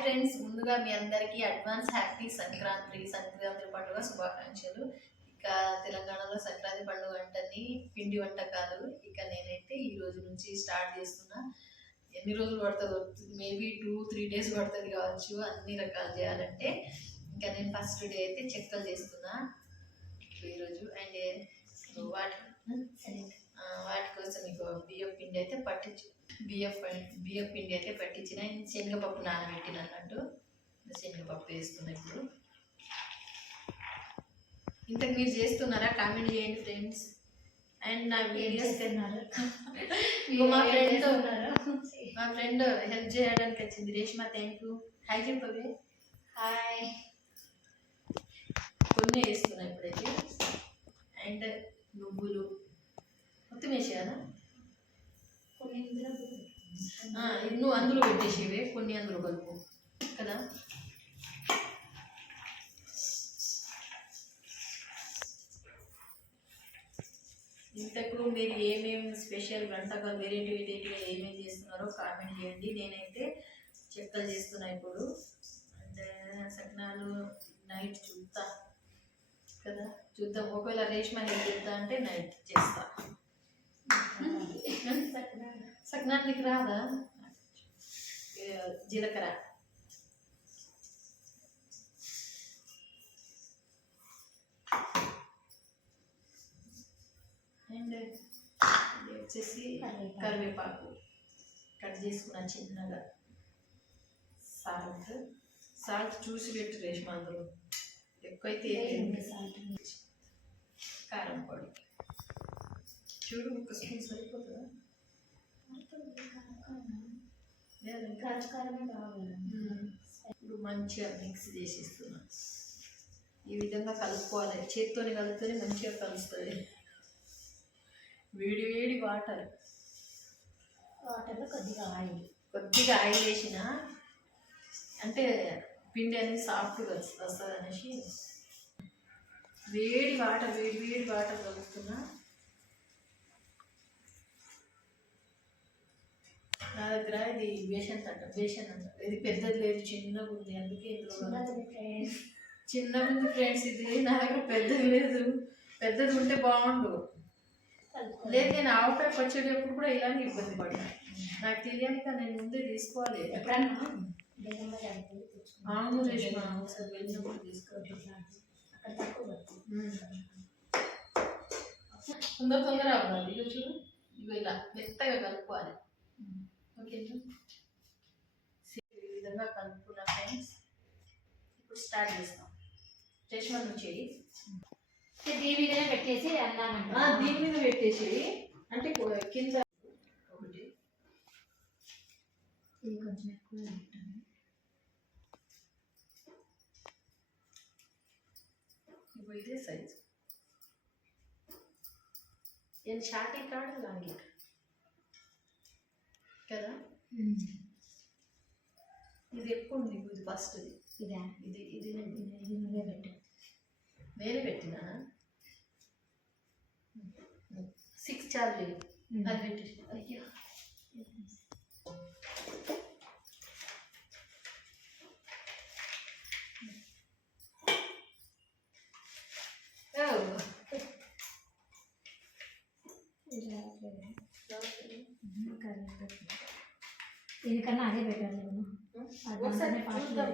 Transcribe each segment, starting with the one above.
Friends ముందుగా మీ అందరికీ advance happy Sankranti Sankranti పండుగ శుభాకాంక్షలు. ఇక తెలంగాణలో సంక్రాంతి పండుగ అంటని పిండి వంటకాలు. ఇక నేనైతే ఈ రోజు నుంచి స్టార్ట్ చేస్తున్నా. ఎన్ని రోజులు పడుతుంది మేబీ టూ త్రీ డేస్ పడుతుంది కావచ్చు. అన్ని రకాలు చేయాలంటే ఇంకా నేను ఫస్ట్ డే అయితే చెక్కలు చేస్తున్నా. ఈరోజు అండ్ వాటి ఆ, వాటి కోసం ఇక బియ్యం పిండి అయితే ప- బియ్యం పిండి అయితే పట్టించిన. శనగపప్పు నానబెట్టిన అన్నట్టు. శనగపప్పు వేస్తున్నా ఇప్పుడు. ఇంతకు మీరు చేస్తున్నారా కామెంట్ చేయండి ఫ్రెండ్స్? అండ్ నా వీడియోస్ ఇగో మా ఫ్రెండ్ మా ఫ్రెండ్ హెల్ప్ చేయడానికి వచ్చింది. రేష్మా థ్యాంక్ యూ హాయ్ చెప్పవే. హాయ్ కొన్ని వేస్తున్నా ఇప్పుడైతే. అండ్ నువ్వులు. మొత్తం వేసేయాలా నువ్వు అందులో పెట్టేసేవే కొన్ని అందులో కలుపు. కదా? ఇంతకు మీరు ఏమేమి స్పెషల్ వంటకాలు వెరైటీ వెరైటీగా ఏమేమి చేస్తున్నారో కామెంట్ చేయండి. నేనైతే చెక్కలు చేస్తున్నా ఇప్పుడు. అంటే సకినాలు నైట్ చూస్తా. కదా? చూద్దాం. ఒకవేళ రేష్మా నేను చేస్తా అంటే నైట్ చేస్తా. సకినాలు నీకు రాదా జీలకర్ర. అండ్ ఇది వచ్చేసి కరివేపాకు. కట్ చేసుకున్న చిన్నగా సాల్ట్. సాల్ట్ చూసి పెట్టు రేష్మ అందులో. ఎక్కువైతే. కారం చూడు ఒక స్పూన్ సరిపోతుందా లేదా ఇంకా కావాలి. ఇప్పుడు మంచిగా మిక్స్ చేసిస్తున్నా ఈ విధంగా కలుపుకోవాలి చేత్తోని కలిపితేనే మంచిగా కలుస్తుంది వేడి వేడి వాటర్ వాటర్లో కొద్దిగా ఆయిల్ కొద్దిగా ఆయిల్ వేసిన అంటే పిండి అనేది సాఫ్ట్గా వస్తుంది అనేసి వేడి వాటర్ వేడి వేడి వాటర్ కలుపుతున్నా నా దగ్గర ఇది బేషన్ అంట బేషన్ అంట ఇది పెద్దది లేదు చిన్నగా ఉంది అందుకే ఇందులో చిన్నగా ఉంది ఫ్రెండ్స్ ఇది నా దగ్గర పెద్దది లేదు. పెద్దది ఉంటే బాగుండు. లేదు నేను ఆవకాయ పచ్చడి అప్పుడు కూడా ఇలానే ఇబ్బంది పడినా నాకు తెలియక నేను ముందే తీసుకోవాలి. అవును రేష్మ ఒకసారి వెళ్ళినప్పుడు తీసుకోవాలి. తొందర తొందర అవ్వాలి ఇక చూడు. ఇగో ఇలా మెత్తగా కలుపుకోవాలి. ఓకేనా ఈ విధంగా కలుపుకున్న ఫ్రెండ్స్ ఇప్పుడు స్టార్ట్ చేస్తాం. చెయ్యి అయితే దీని మీదనే పెట్టేసి ఆ, అన్నామంట దీని మీద పెట్టేసి అంటే కింద ఒకటి. ఇది కొంచెం ఎక్కువ పెట్టాను. ఇదే సైజ్ నేను షార్టీ కాడ లాంగి కదా? ఇది ఎక్కువ ఉంది ఇది ఫస్ట్ ఇది? ఇదా ఇది ఇది మీదే పెట్టు. నేనే పెట్టినా? సిక్స్ చార్జ్ అది పెట్టి అయ్యో. దీనికన్నా అదే పెట్టాలి నేను ఒకసారి దాంట్లోనే fast చూద్దాం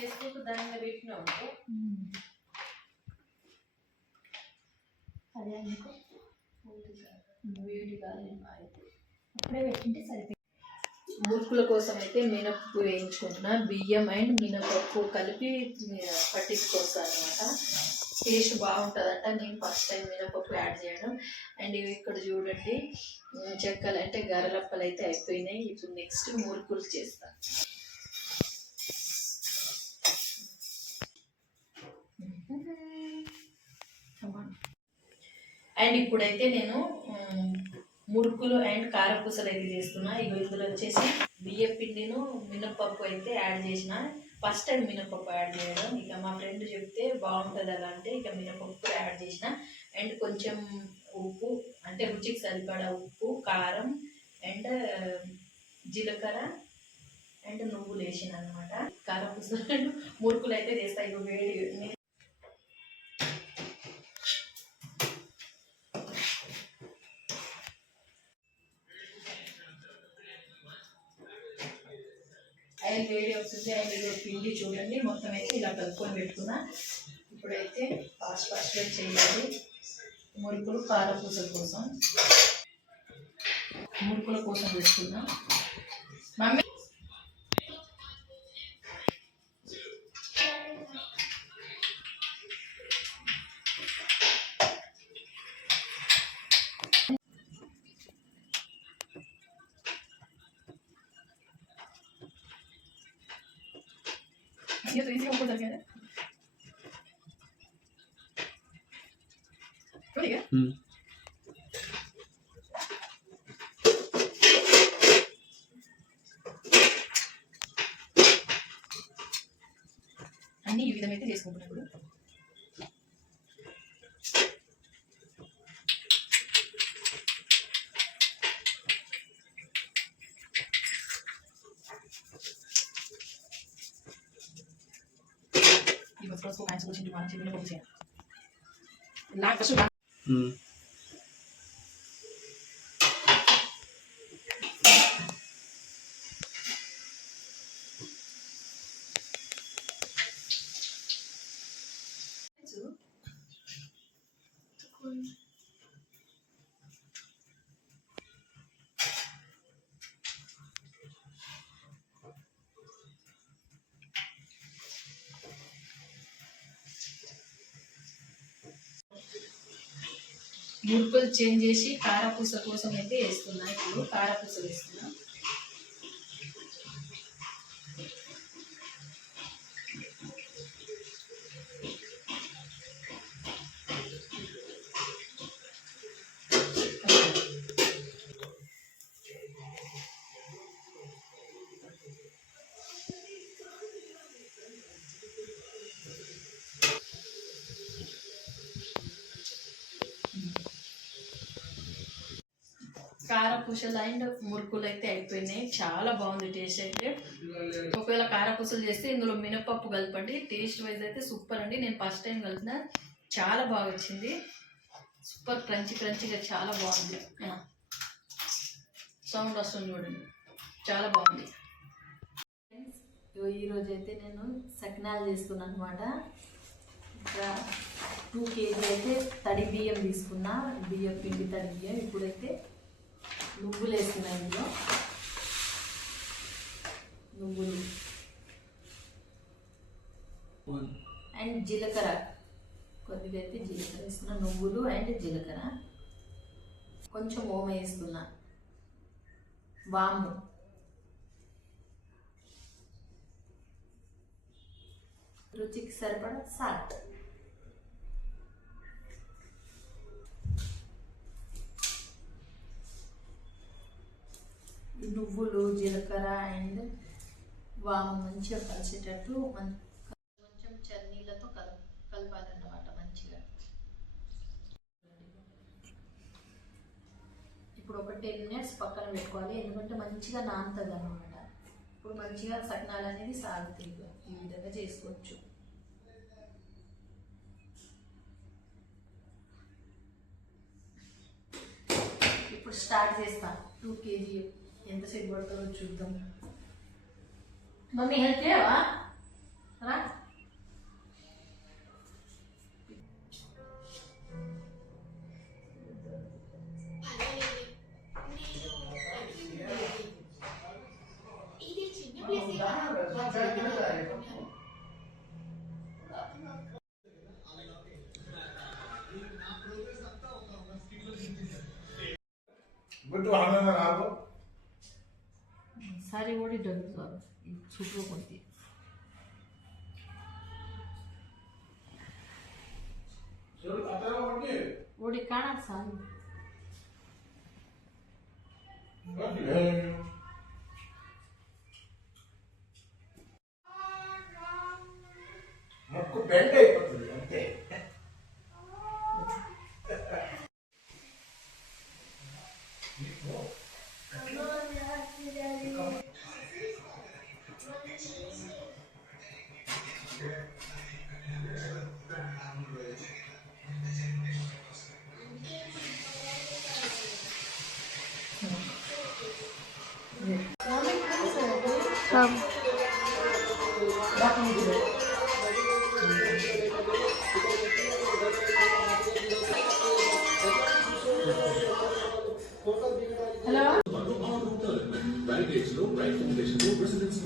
చేసుకోక దాని మీద పెట్టినావు అదే అనుకో. అప్పుడే పెట్టింటే సరిపోయింది. మురుకుల కోసం అయితే మినపప్పు వేయించుకుంటున్నా. బియ్యం అండ్ మినపప్పు కలిపి పట్టించుకొస్తాను అనమాట టేస్ట్ బాగుంటుందంట. నేను ఫస్ట్ టైం మినపప్పు యాడ్ చేయడం. అండ్ ఇవి ఇక్కడ చూడండి. చెక్కలు అంటే గరలప్పలు అయితే అయిపోయినాయి. ఇప్పుడు నెక్స్ట్ మురుకులు చేస్తాను అండ్ ఇప్పుడైతే నేను మురుకులు అండ్ కారపూసలు అయితే చేస్తున్నా. ఇవి ఇందులో వచ్చేసి బియ్య పిండిను మినపప్పు అయితే యాడ్ చేసిన. ఫస్ట్ టైం మినపప్పు యాడ్ చేయడం. ఇక మా ఫ్రెండ్ చెప్తే బాగుంటుంది అలా అంటే ఇక మినపప్పు యాడ్ చేసిన. అండ్ కొంచెం ఉప్పు అంటే రుచికి సరిపడా ఉప్పు కారం అండ్ జీలకర్ర అండ్ నువ్వులు వేసిన అనమాట కారపూసలు మురుకులు అయితే చేస్తాయి ఇక వేడి వేడి వస్తుంది ఆయిల్ పిండి చూడండి. మొత్తం అయితే ఇలా కలుపుకొని పెట్టుకున్నా. ఇప్పుడైతే ఫాస్ట్ ఫాస్ట్గా చేయాలి. మురుకులు కారపూసల కోసం. మురుకుల కోసం పెట్టుకున్నా ये तो इसी ऊपर चल गया ठीक है हम्म అన్ని ఈ విధంగా అయితే చేసుకుంటున్నాడు হুম మురుకులు చేంజ్ చేసి కారపూస కోసం అయితే వేస్తున్నా ఇప్పుడు కారపూస వేస్తున్నా కారపూసలు అండ్ మురుకులు అయితే అయిపోయినాయి. చాలా బాగుంది టేస్ట్ అయితే. ఒకవేళ కారపూసలు చేస్తే ఇందులో మినపప్పు కలపండి. టేస్ట్ వైజ్ అయితే సూపర్ అండి. నేను ఫస్ట్ టైం కలిపిన చాలా బాగా వచ్చింది. సూపర్ క్రంచి క్రంచిగా చాలా బాగుంది. సౌండ్ వస్తుంది చూడండి. చాలా బాగుంది. ఈరోజు అయితే నేను సకినాలు చేసుకున్నాను అనమాట ఇంకా టూ కేజీ అయితే తడి బియ్యం తీసుకున్నా. బియ్యం పిండి తడి బియ్యం. ఇప్పుడైతే నువ్వులు వేస్తున్నా ఇందులో. నువ్వులు. అండ్ జీలకర్ర. కొద్దిగా అయితే జీలకర్ర వేస్తున్నా నువ్వులు అండ్ జీలకర్ర. కొంచెం ఓమ వేస్తున్నా. వాము. రుచికి సరిపడా సాల్ట్. వాము మంచిగా కలిసేటట్టు కొంచెం చన్నీళ్ళతో కల కలపాలన్నమాట మంచిగా. ఇప్పుడు ఒక టెన్ మినిట్స్ పక్కన పెట్టుకోవాలి ఎందుకంటే మంచిగా నానుతుంది అనమాట ఇప్పుడు మంచిగా సకినాలు అనేది సాగుతాయి ఈ విధంగా చేసుకోవచ్చు. ఇప్పుడు స్టార్ట్ చేస్తాను టూ కేజీ ఎంతసేపు పడుతుందో చూద్దాం. ಮಮ್ಮಿ ಹೇಳ್ತೀಯವ ಬಿಟ್ಟು ಹಣ ಸಾರಿ ಓಡಿ ಡಬ್ಬಿ শুক্রপন্থী ওডি কানা সান ఫౌండేషన్ రెసిడెన్స్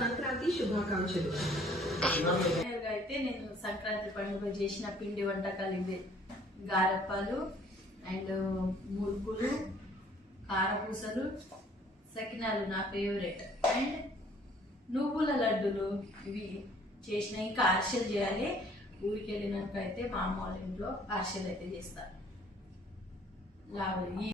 సంక్రాంతి శుభాకాంక్షలు. అయితే నేను సంక్రాంతి పండుగ చేసిన పిండి వంటకాలు ఇవే. గారెప్పాలు అండ్ మురుకులు కారపూసలు సకినాలు నా ఫేవరెట్ అండ్ నువ్వుల లడ్డులు ఇవి చేసిన ఇంకా అరిసెలు చేయాలి. ఊరికి వెళ్ళినాక అయితే మా అమ్మ వాళ్ళ ఇంట్లో అరిసెలు అయితే చేస్తారు లాభం